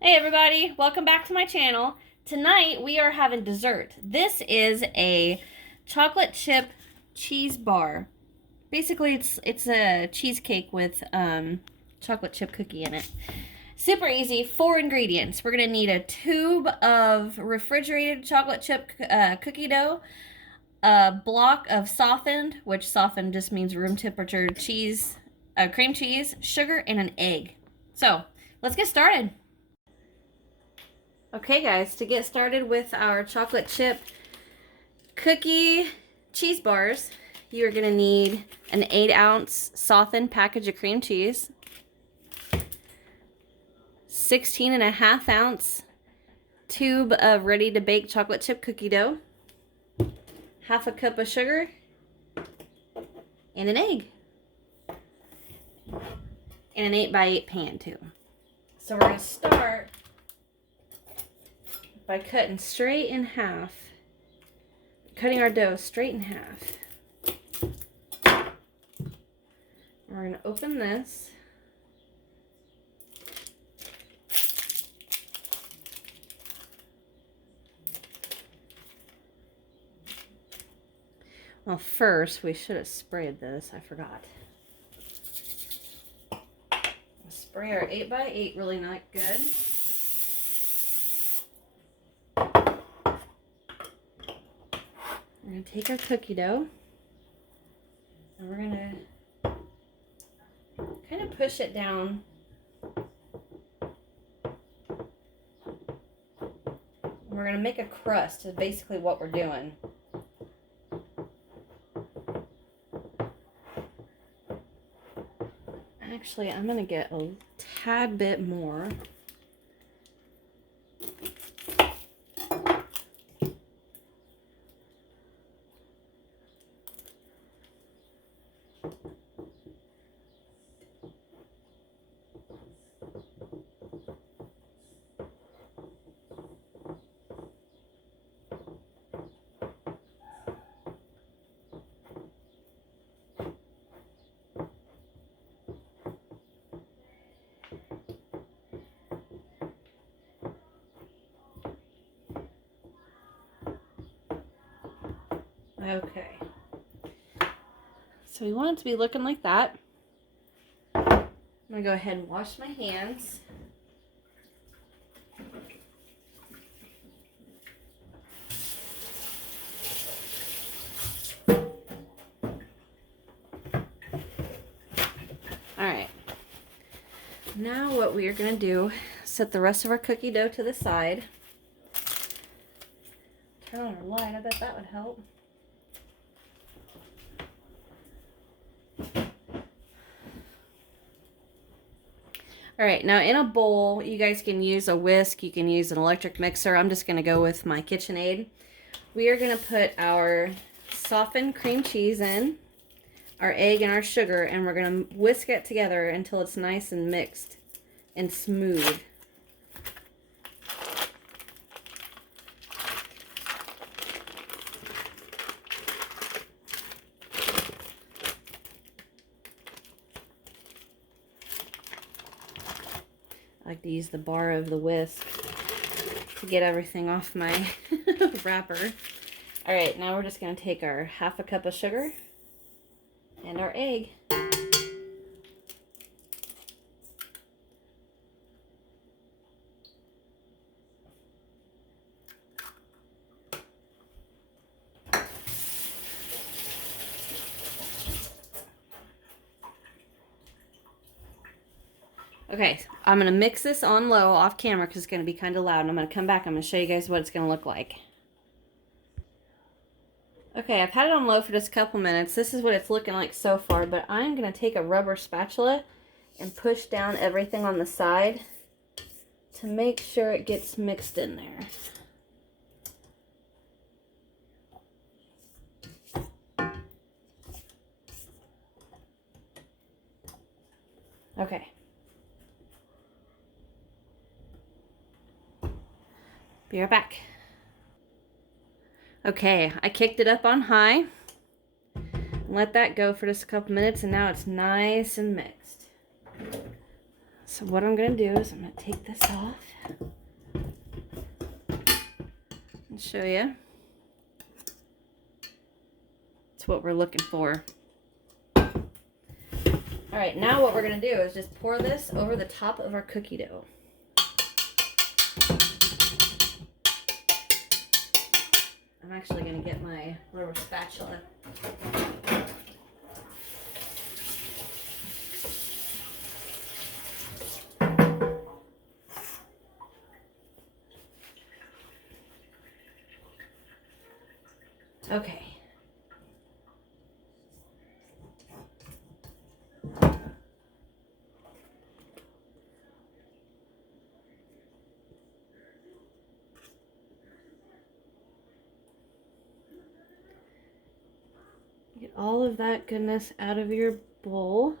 Hey everybody, welcome back to my channel. Tonight we are having dessert. This is a chocolate chip cheese bar. Basically it's a cheesecake with chocolate chip cookie in it. Super easy, 4 ingredients. We're gonna need a tube of refrigerated chocolate chip cookie dough, a block of softened, which softened just means room temperature cheese, cream cheese, sugar, and an egg. So let's get started. Okay guys, to get started with our chocolate chip cookie cheese bars, you're gonna need an 8-ounce softened package of cream cheese, 16.5-ounce tube of ready to bake chocolate chip cookie dough, half a cup of sugar, and an egg. And an 8x8 pan too. So we're gonna start by cutting our dough straight in half. We're going to open this. Well, first we should have sprayed this. I forgot. We'll spray our 8x8 really not good. We're going to take our cookie dough and we're going to kind of push it down. We're going to make a crust is basically what we're doing. Actually, I'm going to get a tad bit more. Okay, so we want it to be looking like that. I'm gonna go ahead and wash my hands. Alright, now what we are gonna do, set the rest of our cookie dough to the side. Turn on our light, I bet that would help. Alright, now in a bowl, you guys can use a whisk, you can use an electric mixer. I'm just going to go with my KitchenAid. We are going to put our softened cream cheese in, our egg and our sugar, and we're going to whisk it together until it's nice and mixed and smooth. I like to use the bar of the whisk to get everything off my wrapper. Alright, now we're just going to take our half a cup of sugar and our egg. Okay, I'm going to mix this on low off camera because it's going to be kind of loud. And I'm going to come back. I'm going to show you guys what it's going to look like. Okay, I've had it on low for just a couple minutes. This is what it's looking like so far. But I'm going to take a rubber spatula and push down everything on the side to make sure it gets mixed in there. Okay. Be right back. Okay, I kicked it up on high. Let that go for just a couple minutes, and now it's nice and mixed. So what I'm going to do is I'm going to take this off and show you. It's what we're looking for. All right, now what we're going to do is just pour this over the top of our cookie dough. I'm actually going to get my rubber spatula. Okay. Get all of that goodness out of your bowl.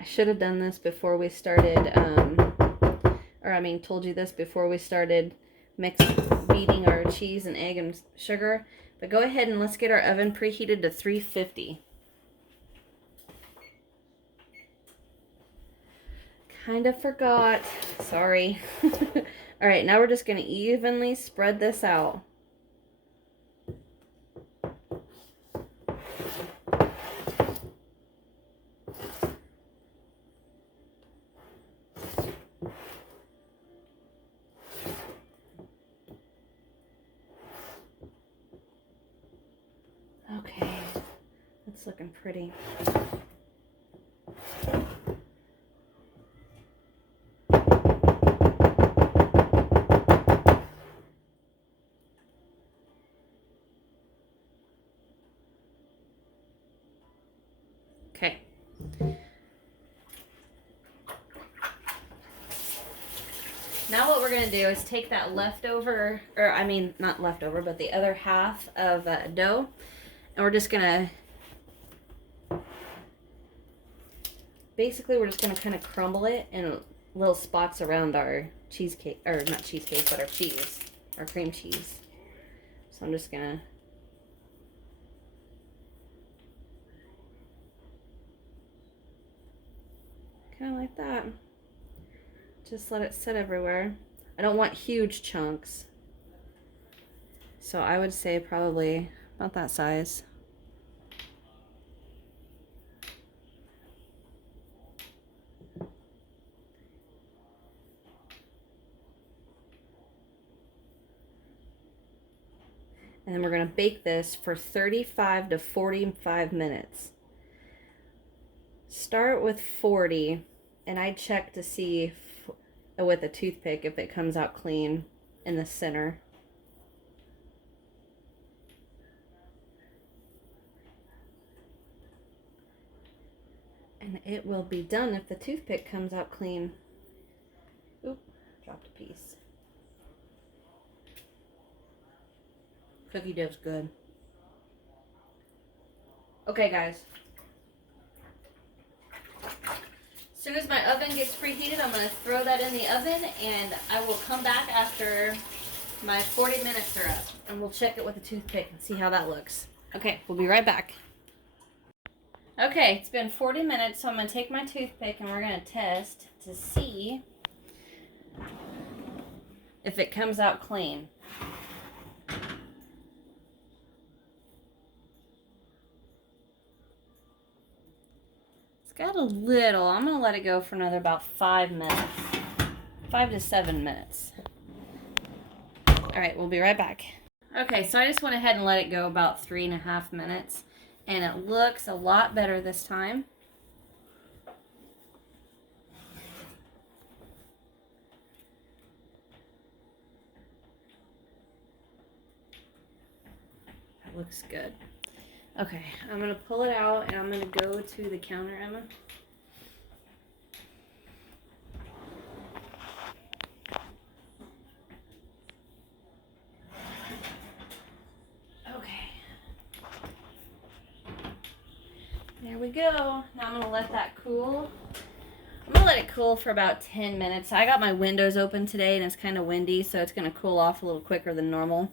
I should have done this before we started, told you this before we started beating our cheese and egg and sugar. But go ahead and let's get our oven preheated to 350. Kind of forgot. Sorry. All right, now we're just going to evenly spread this out. Okay, it's looking pretty. Okay. Now what we're going to do is take that leftover, not leftover, but the other half of dough, and we're just going to, basically we're just going to kind of crumble it in little spots around our cheesecake, or not cheesecake, but our cheese, our cream cheese. So I'm just going to kind of like that. Just let it sit everywhere. I don't want huge chunks. So I would say probably about that size. And then we're going to bake this for 35 to 45 minutes. Start with 40, and I check to see with a toothpick if it comes out clean in the center. And it will be done if the toothpick comes out clean. Oop, dropped a piece. Cookie dough's good. Okay, guys. As soon as my oven gets preheated, I'm going to throw that in the oven, and I will come back after my 40 minutes are up, and we'll check it with a toothpick and see how that looks. Okay, we'll be right back. Okay, it's been 40 minutes, so I'm going to take my toothpick and we're going to test to see if it comes out clean. Got a little. I'm going to let it go for another about 5 minutes. 5 to 7 minutes. Alright, we'll be right back. Okay, so I just went ahead and let it go about 3.5 minutes. And it looks a lot better this time. That looks good. Okay, I'm going to pull it out and I'm going to go to the counter, Emma. Okay. There we go. Now I'm going to let that cool. I'm going to let it cool for about 10 minutes. I got my windows open today and it's kind of windy, so it's going to cool off a little quicker than normal.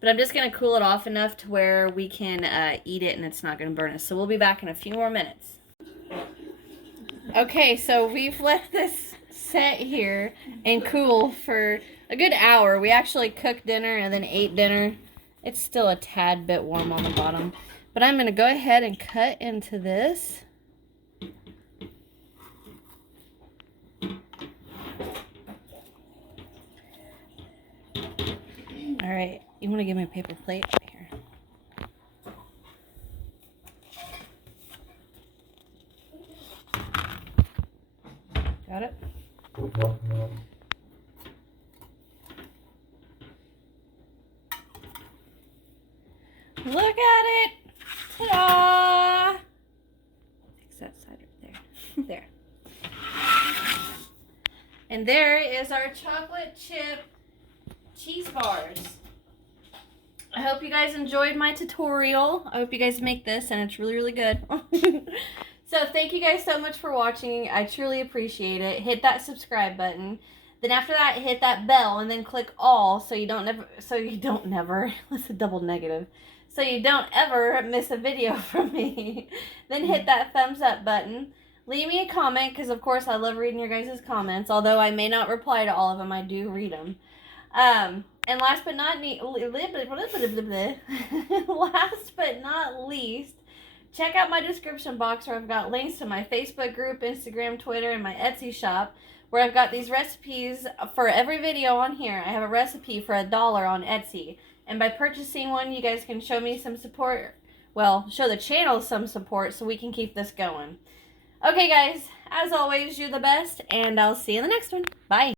But I'm just going to cool it off enough to where we can eat it and it's not going to burn us. So we'll be back in a few more minutes. Okay, so we've let this set here and cool for a good hour. We actually cooked dinner and then ate dinner. It's still a tad bit warm on the bottom. But I'm going to go ahead and cut into this. All right, you want to give me a paper plate right here? Got it? Look at it! Ta-da! Fix that side right there. There. And there is our chocolate chip cheese bars. I hope you guys enjoyed my tutorial. I hope you guys make this and it's really, really good. So thank you guys so much for watching. I truly appreciate it. Hit that subscribe button. Then after that, hit that bell and then click all so you don't never, that's a double negative. So you don't ever miss a video from me. Then hit that thumbs up button. Leave me a comment because of course I love reading your guys' comments. Although I may not reply to all of them, I do read them. And last but not least, check out my description box where I've got links to my Facebook group, Instagram, Twitter, and my Etsy shop where I've got these recipes for every video on here. I have a recipe for $1 on Etsy. And by purchasing one, you guys can show me some support. Well, show the channel some support so we can keep this going. Okay, guys, as always, you're the best, and I'll see you in the next one. Bye.